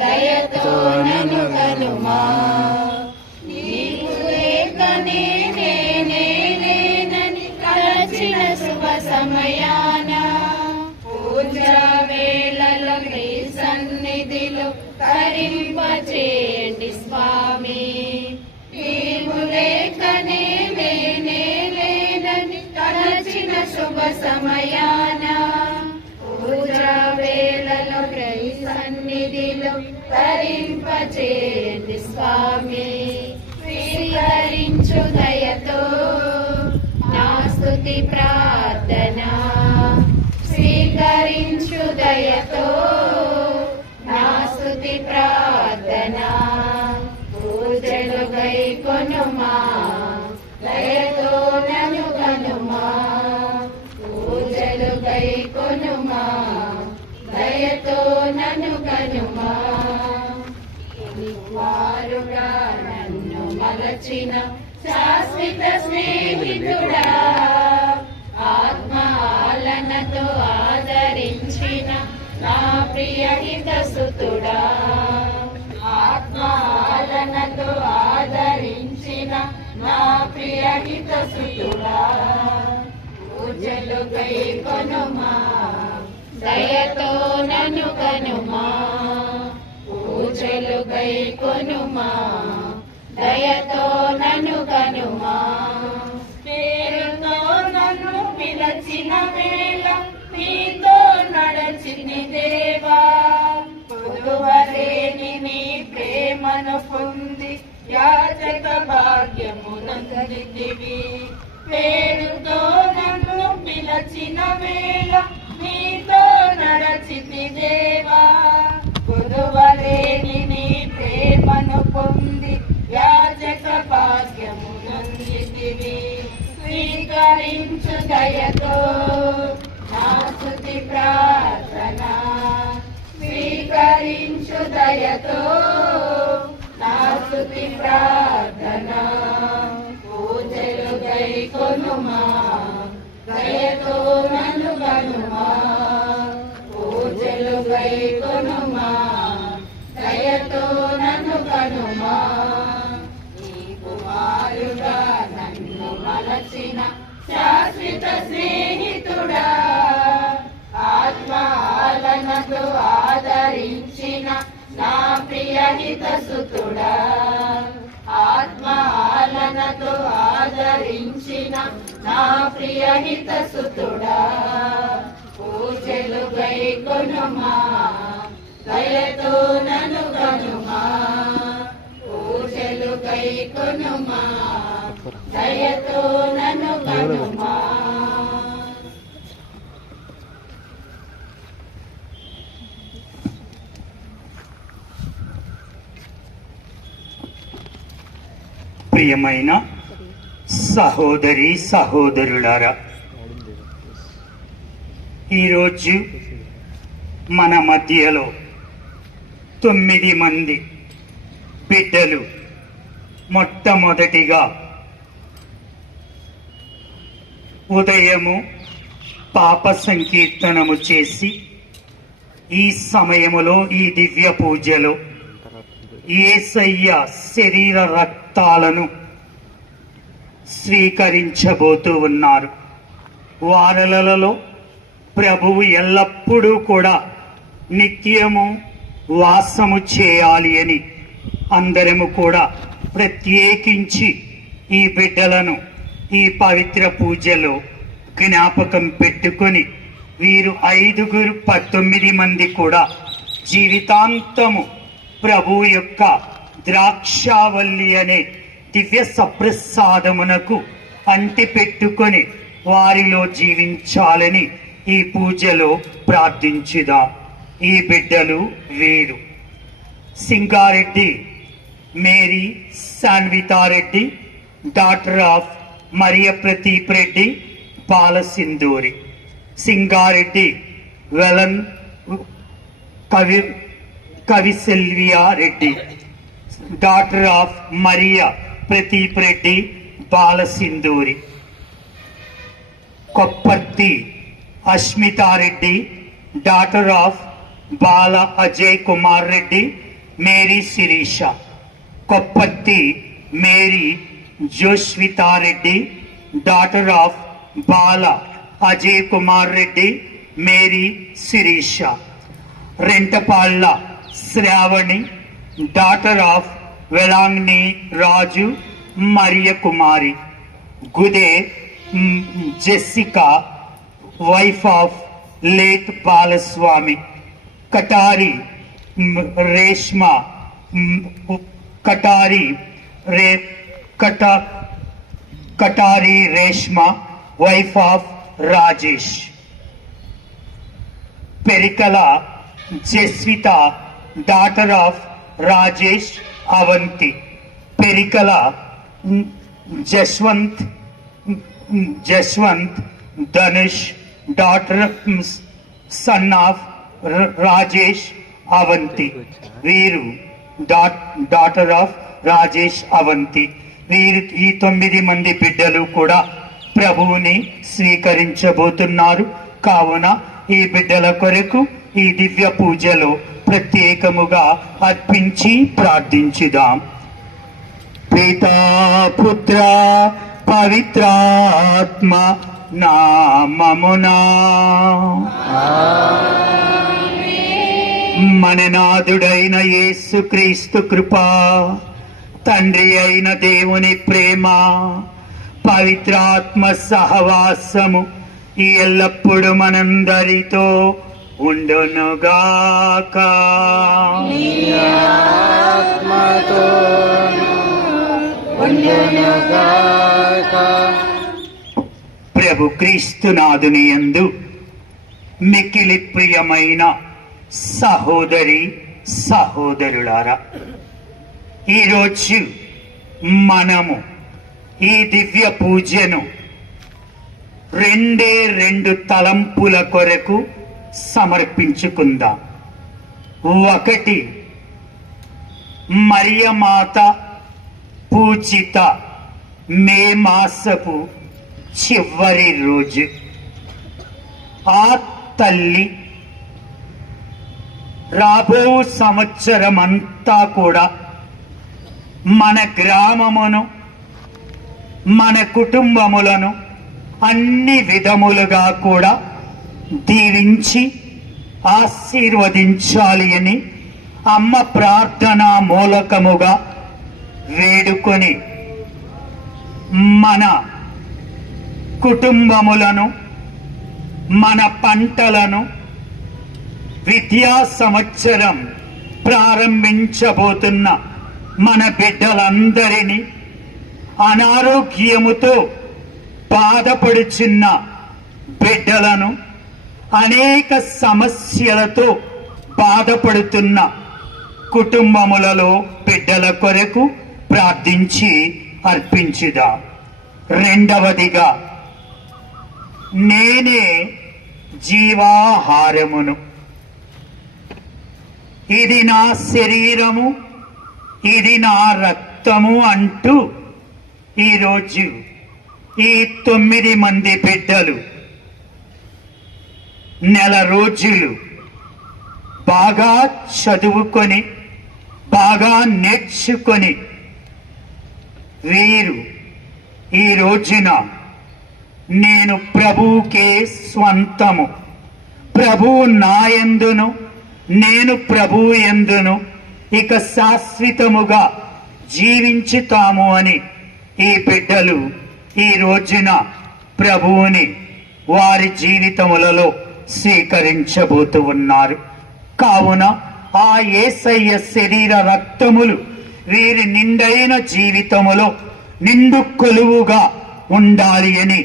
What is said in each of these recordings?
దయతో నన్ను కనుమా. నీవు లేకనే నేనే లేనని తలచిన శుభ సమయాన పూజా వేళలో నీ సన్నిధిలో తరింపచేయండి స్వామి. నీవు లేకనే నేనే లేనని తలచిన శుభ సమయాన పూజా వేళలో నీ సన్నిధిలో తరింపచేయండి స్వామి. స్వీకరించు దయతో నా స్తుతి ప్రార్థన. స్వీకరించు దయతో నా స్తుతి ప్రార్థన. పూజలు గైకొనుమా, దయతో నన్ను కనుమా. పూజలు గైకొనుమా, దయతో నన్ను కనుమా. వారుగా నన్ను మలచిన శాశ్వత స్నేహితుడా, ఆత్మాలనతో ఆదరించిన నా ప్రియ హితసుతుడా. ఆత్మాలనతో ఆదరించిన నా ప్రియ హితసుతుడా. పూజలు గైకొనుమా, దయతో నన్ను కనుమా. పూజలు గైకొనుమా, దయతో నన్ను కనుమా. పేరుతో నన్ను పిలచిన వేళ నీతో నడచిని దేవా. పొదువలేని నీ ప్రేమను పొంది యాచక భాగ్యమునందితివి. పేరుతో నన్ను పిలచిన వేళ నీతో నడచితి దేవా. పొదువలేని నీ ప్రేమను పొంది యాచక భాగ్యమునందితివి. స్వీకరించు దయతో నా స్తుతి ప్రార్థన. స్వీకరించు దయతో నా స్తుతి ప్రార్థన. పూజలు గైకొనుమా, దయతో నన్ను కనుమా. పూజలు గైకొనుమా, దయతో నన్ను కనుమా. నీ కుమారుడా నన్ను మలచిన శాశ్వత స్నేహితుడా, ఆత్మాలనతో ఆదరించిన నా ప్రియ హితసుతుడా. ఆత్మాలనతో ఆదరించిన నా ప్రియ హితసుతుడా. పూజలు గైకొనుమా, దయతో నన్ను కనుమా. పూజలు గైకొనుమా, దయతో నన్ను కనుమా. ప్రియమైన సహోదరి సహోదరులారా, ఈరోజు మన మధ్యలో 9 మంది బిడ్డలు మొట్టమొదటిగా ఉదయము పాప సంకీర్తనము చేసి ఈ సమయములో ఈ దివ్య పూజలో యేసయ్య శరీర రక్తాలను స్వీకరించబోతూ ఉన్నారు. వారలలో ప్రభువు ఎల్లప్పుడూ కూడా నిత్యము వాసము చేయాలి అని అందరము కూడా ప్రత్యేకించి ఈ బిడ్డలను ఈ పవిత్ర పూజలో జ్ఞాపకం పెట్టుకొని వీరు 19 మంది కూడా జీవితాంతము ప్రభు యొక్క ద్రాక్షావల్లి అనే దివ్య సప్రసాదమునకు అంటి పెట్టుకొని వారిలో జీవించాలని ఈ పూజలో ప్రార్థించుదా. ఈ బిడ్డలు వీరు: Singareddy Mary Sanvitha Reddy, daughter of Mariya Pradeep Reddy Balasindhuri. Singareddy Velan Kaviselvia Reddy, daughter of Mariya Pradeep Reddy Balasindhuri. Kopparthi Asmitha Reddy, daughter of Bala Ajay Kumar Reddy, Mary Sirisha. Koppathi Mary Joshvitha Reddy, daughter of Bala Ajay Kumar Reddy, Mary Sirisha. Rentapalla Sravani, daughter of Velangni Raju, Mariya Kumari. Gude Jessica, wife of late Balaswamy. Katari Reshma, Katari Reshma, wife of Rajesh. Perikala Jaswitha, daughter of Rajesh Avanthi. Perikala Jaswanth Dhanush, daughter son of Rajesh Avanthi. వీరు డాటర్ ఆఫ్ రాజేష్ అవంతి. వీరు ఈ 9 మంది బిడ్డలు కూడా ప్రభువుని స్వీకరించబోతున్నారు. కావున ఈ బిడ్డల కొరకు ఈ దివ్య పూజలో ప్రత్యేకముగా అర్పించి ప్రార్థించుదాం. పితా పుత్ర పవిత్రాత్మ నామమునా. మననాథుడైన యేసుక్రీస్తు కృప, తండ్రి అయిన దేవుని ప్రేమ, పవిత్రాత్మ సహవాసము ఎల్లప్పుడు మనందరితో ఉండునుగాక. ప్రభు క్రీస్తునాథుని యందు మిక్కిలి ప్రియమైన సహోదరి సహోదరులారా, ఈరోజు మనము ఈ దివ్య పూజను 2 తలంపుల కొరకు సమర్పించుకుందాం. 1, మరియమాత పూజిత మే మాసపు చివరి రోజు. ఆ తల్లి రాబో సంవత్సరమంతా కూడా మన గ్రామమును, మన కుటుంబములను అన్ని విధములుగా కూడా దీవించి ఆశీర్వదించాలి అని అమ్మ ప్రార్థన మూలకముగా వేడుకొని మన కుటుంబములను, మన పంటలను, విద్యా సంవత్సరం ప్రారంభించబోతున్న మన బిడ్డలందరినీ, అనారోగ్యముతో బాధపడుచున్న బిడ్డలను, అనేక సమస్యలతో బాధపడుతున్న కుటుంబములలో బిడ్డల కొరకు ప్రార్థించి అర్పించుదా. 2వదిగా, నేనే జీవాహారమును, ఇది నా శరీరము, ఇది నా రక్తము అంటూ ఈరోజు ఈ 9 మంది బిడ్డలు నెల రోజులు బాగా చదువుకొని, బాగా నేర్చుకొని వీరు ఈ రోజున నేను ప్రభువుకే స్వంతము, ప్రభువు నాయందును, నేను ప్రభువు యందును ఇక శాశ్వతముగా జీవించుతాము అని ఈ బిడ్డలు ఈ రోజున ప్రభువుని వారి జీవితములలో స్వీకరించబోతూ ఉన్నారు. కావున ఆ యేసయ్య శరీర రక్తములు వీరి నిండైన జీవితములో నిండు కొలువుగా ఉండాలి అని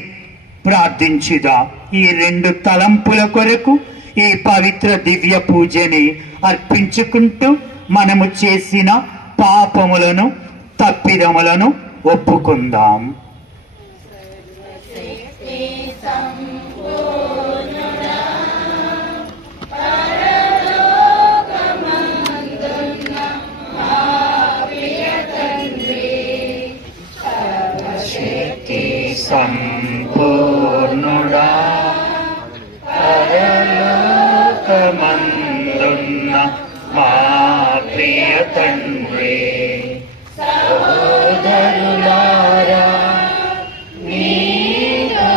ప్రార్థించుదా. ఈ 2 తలంపుల కొరకు ఈ పవిత్ర దివ్య పూజని అర్పించుకుంటూ మనము చేసిన పాపములను, తప్పిదములను ఒప్పుకుందాం. సంపూర్ణుడా, పరలోకమందున్న ప్రియ తండ్రి. సహోదరులారా, మీలోను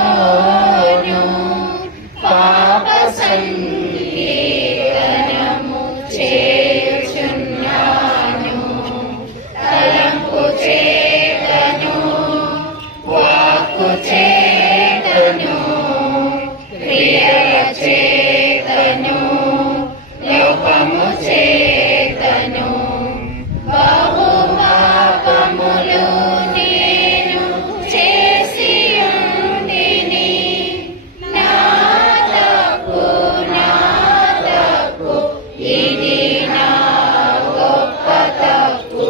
పాప సంకీర్తనము చేయుచున్నాను. తలంపు చేతను, వాక్కు చేతను, క్రియల చేతను, లోపము చేతను బహు పాపములు నేను చేసి ఉంటిని. నా తప్పు, నా తప్పు, ఇది నా గొప్ప తప్పు.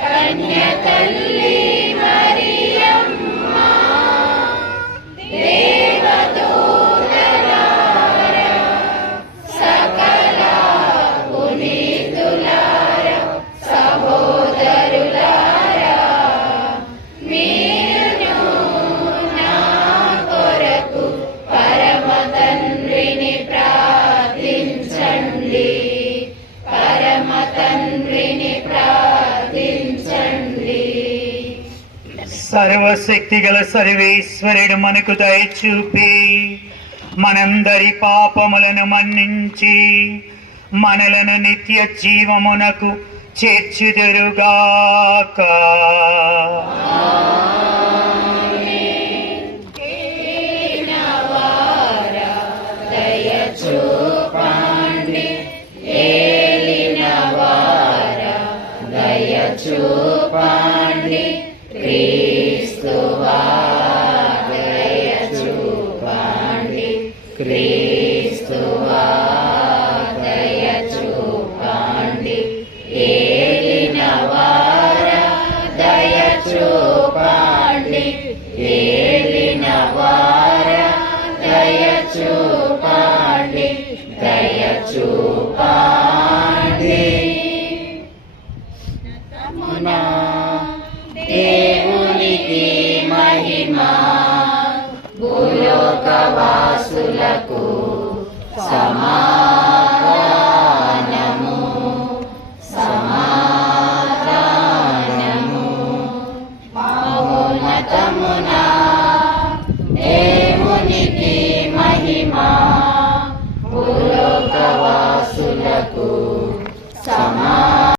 కన్య తల్లి మరియమ్మ, దేవదూతలారా, సకల పునీతులారా, సహోదరులారా, మీరును నా కొరకు పరమ తండ్రిని ప్రార్థించండి. పరమ తండ్రిని ప్రార్థించండి. సర్వశక్తి గల సర్వేశ్వరుడు మనకు దయచూపి మనందరి పాపములను మన్నించి మనలను నిత్య జీవమునకు చేర్చుదురుగాక. ఏలినవారా, దయచూపండి. ఏలినవారా, దయచూపండి. క్రీస్తువా, దయచూపండి. క్రీస్తువా, దయచూపండి. ఏలినవారా, దయచూపండి. ఏలినవారా, దయచూపండి. దయచూపండి. నమః దేవునికి మహిమ, భూలోకవాసులకు సమాధానం.